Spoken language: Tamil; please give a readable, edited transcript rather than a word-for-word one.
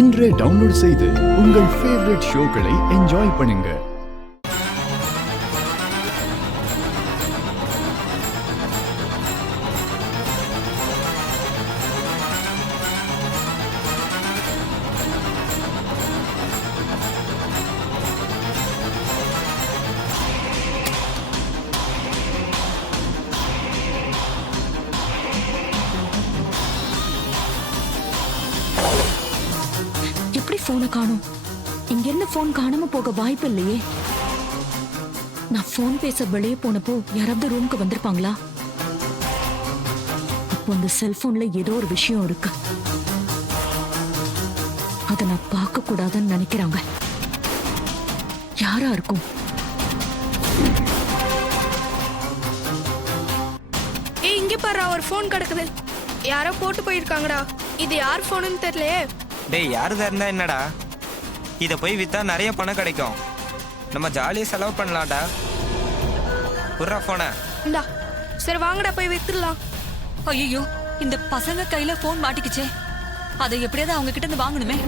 இன்றே டவுன்லோட் செய்து உங்கள் ஃபேவரட் ஷோக்களை என்ஜாய் பண்ணுங்க. எப்படி போனை காணோம்? இங்க இருந்து போன் காணாம போக வாய்ப்பு இல்லையே. நான் போன் பேச வெளியே போனப்போ யாராவது ரூமுக்கு வந்திருப்பாங்களா? அப்போ அந்த செல்போன்ல ஏதோ ஒரு விஷயம் இருக்கு. அதை நான் பார்க்க கூடாதுன்னு நினைக்கிறாங்க. யாரா இருக்கும்? ஏய், இங்க பாரு, ஒரு போன் கிடக்குது. யாரோ போட்டு போயிருக்காங்கடா. இது யார் போனுன்னு தெரியலையே. டேய், யாருதா இருந்தா என்னடா? இதை போய் வித்தா நிறைய பணம் கிடைக்கும். நம்ம ஜாலியாக செலவு பண்ணலாம்டா. புர்ரா போன. இந்தா, சரி வாங்கடா போய் வித்துடலாம். ஐயோ, இந்த பசங்க கையில போன் மாட்டிக்கிச்சே. அதை எப்படியாவது அவங்க கிட்ட இருந்து வாங்கணுமே.